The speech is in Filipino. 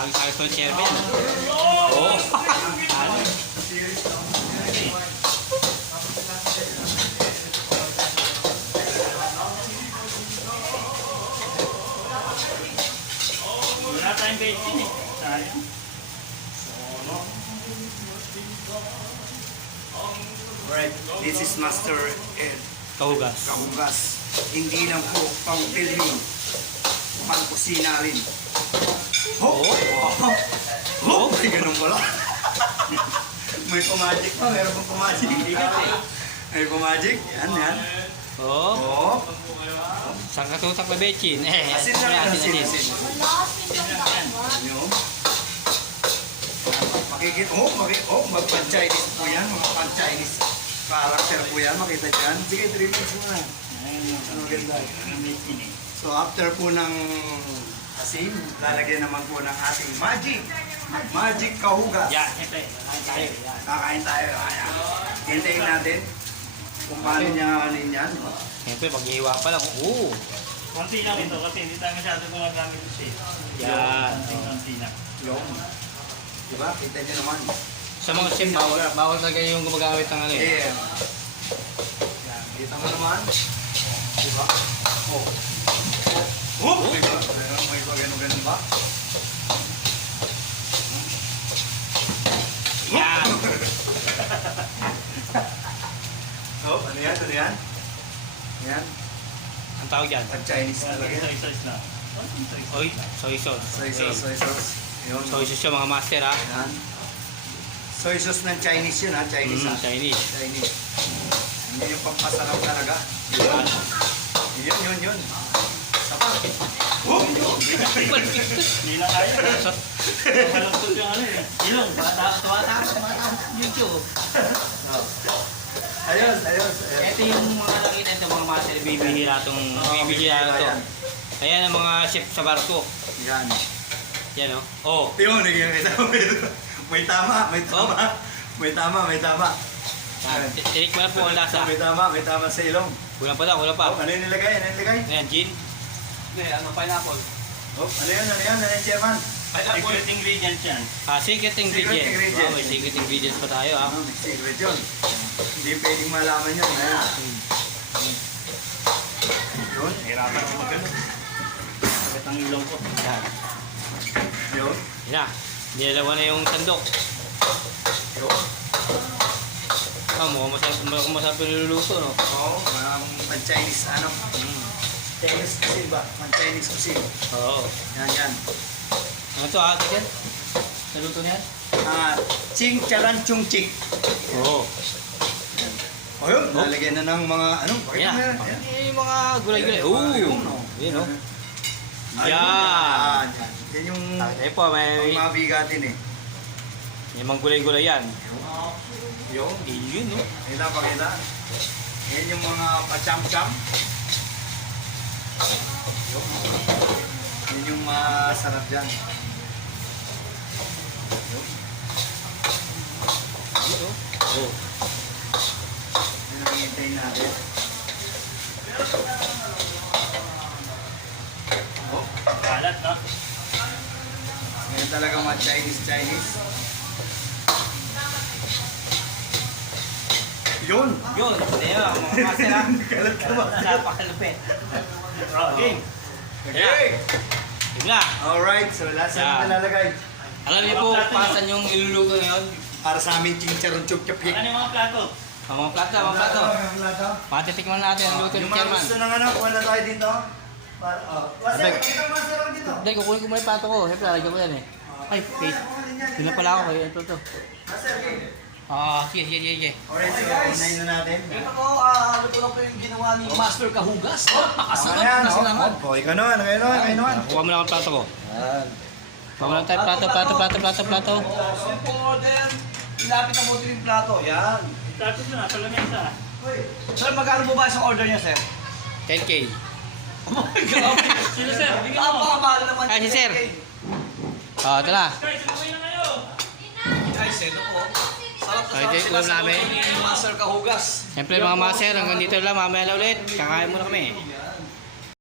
Agis-agis ko ng chairman. Oo. Ano? Wala tayong bacon eh. Sayang. Alright, this is Master Ed Kahugas. Kahugas. Hindi lang po pang filming, pang kusina rin. Oh! Oh! May ganun pala. May pumagic pa, meron pang pumagic. May pumagic, yan. Oo. Oh! Saan katutak na bechin? Asin na lang, asin. Ano? Mag-pan-Chinese po yan, mga pan-Chinese character po yan, makita dyan. Sige, 3 minutes muna. Ano ganda? So after po ng asin, lalagyan naman po ng ating magic kahugas. Yan, siyempre. Kain tayo. Yan. Kakain tayo. Ayan. Hintayin natin kung paano niya anin yan. Siyempre, pag-iwa pa lang. Oo. Konti lang ito kasi hindi tayo masyado gumagamit ito eh. Yan. Konti lang. Yung. Diba? Kita niyo naman. Sa mga chef, bawal talaga yung gumagamit ng ano eh. Yeah. Yan. Kita mo naman. Diba? Oh. Oh! Diba? May ganun ba? Yan. Oh, ano yan? Ano yan? Yan. Ang tawag yan. Pag-Chinese talaga yan. Soy-sauce na. Oy, soy sauce. Soy sauce. Yun. Soy sauce yung mga master ha. Yan. Soy sauce ng Chinese yun ha. Chinese ha. Chinese. Chinese. Hindi yung pampasarap talaga. Yan. Yun. Sapa. Oh! Hindi na kaya. Malungkot yung ano eh. Ilong. Tumatakas. YouTube. Ayos. Ito yung mga nakita ito mga master. Bibihira itong. Bibihira ito. Ayan ang mga chef sa barko. Yan. Yan o. Oh. Yun, nakikita mo. May tama. Yan. Tinik mo na po ang lasa. May tama sa ilong. Kulang pa. Oh, ano yung nilagay? Ayan, gin. Pineapple. Oh, ano yan, chairman? Secret ingredient yan. Secret ingredient. Secret ingredient. May secret ingredients pa tayo ha. May secret yun. Hindi pwedeng malaman yun. Ayan. Yun. Hirapan ko magano. Bakit ang ilong ko? Yan. Yun. Yan na. Nilalawa na yung sandok. Yun. Mukhang masarap yung niluluto no. Oo, pan-Chinese Chinese cuisine ba? Pan-Chinese cuisine. Oo. Yan. Ano to ha? Tigyan? Naluto na yan? Ching charan chung chik. Oo. O yun, lalagyan na ng mga Yan. Yung mga gulay-gulay. Yun. Yan o. Yan. Yan yung Tayo po, may mabigatin eh. mga gulay-gulay yan. Yun. Yun no. Pakita. Yan yung mga pacham-cham. Yan yung masarap dyan. Oh. Yan ang hintayin natin. Kalat no? Yan talaga mga Chinese. Yun! Yun. Ayan, mga master ha. Kalat ka ba? Napakalupit. Game. Okay! Yun na. Alright, so last Yeah. na nilalagay. Alam niyo po pasan yung iluluto ngayon? Para sa amin, chincharong chuk-chapik. Ano yung mga plato? Mga plato. Patitikman natin ang luto ni Yung mga Chairman. gusto ng kuha na tayo dito. Master, Abay. kita master dito. Hindi, kukunin ko muna yung plato ko. Siyempre, lalagyan ko yan eh. Ay, face. Yun na pala ako. Ito. Master, okay. Sige. Alright, so unahin na natin. Ito po, ano po lang po yung ginawa ni Master Kahugas. Napakasarap Ayan, na sila naman. Oh, ikaw naman. Kuha mo lang ang plato ko. Yan. Kuha mo lang tayo plato. Simple order. Ilapit ang buto yung plato. Yan. Plato na, sa lamesa. Sir, magkano po ba isang order niya, sir? 10K. Oh my God. Sino sir? Bigyan mo. Napakamahal naman. Ay, si sir. Ito na. Guys, sumabay na kayo. Guys, ito po. Sarap na Ay, sarap ito sila ulam sa namin. luto ni Master Kahugas. Siyempre mga master, hanggang dito lang. Mamaya na ulit. Kakain muna kami.